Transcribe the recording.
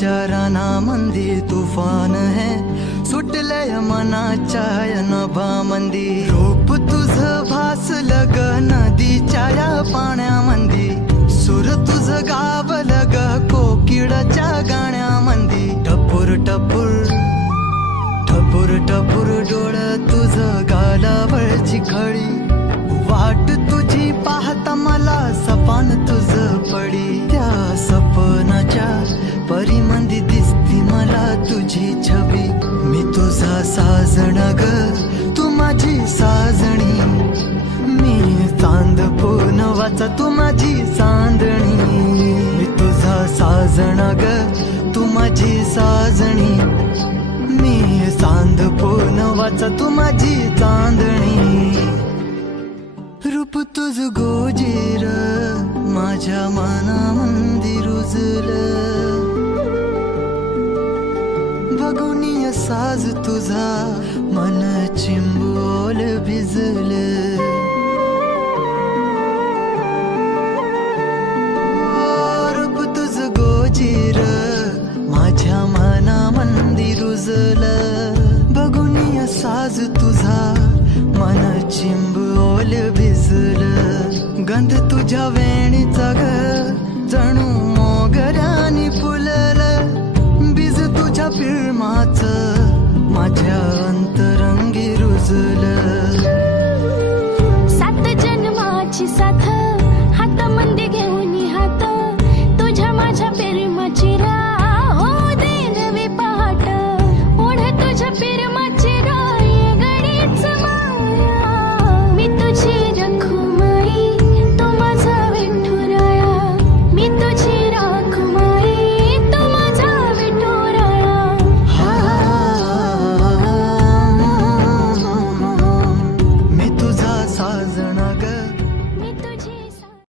विचाराना मंदी तुफान है सुटलय मनाच्या नभामंदी रूप तुझ भासलं ग नदीच्या या पाण्यामंदी सुर तुझ गावलं ग कोकिळाच्या गाण्यामंदी टपूर टपूर टपूर टपूर डोळ तुझ गालावरची खळी वाट तुझी पाहता मला सपान तुझ पडी त्या सपनाच्या परिमंदी दिसती मला तुझी छबी मी तुझा साजण ग तू माझी साजणी मी चांद पूनवाचा तू माझी चांदणी मी तुझा साजण ग तू माझी साजणी मी चांद पूनवाचा तू माझी चांदणी रूप तुझ गोजीर माझ्या मनामंदी रुजलं बघुनिय साज तुझा मन चिंबोल भिजलं रूप तुझ गोजीर माझ्या मनामंदी रुजलं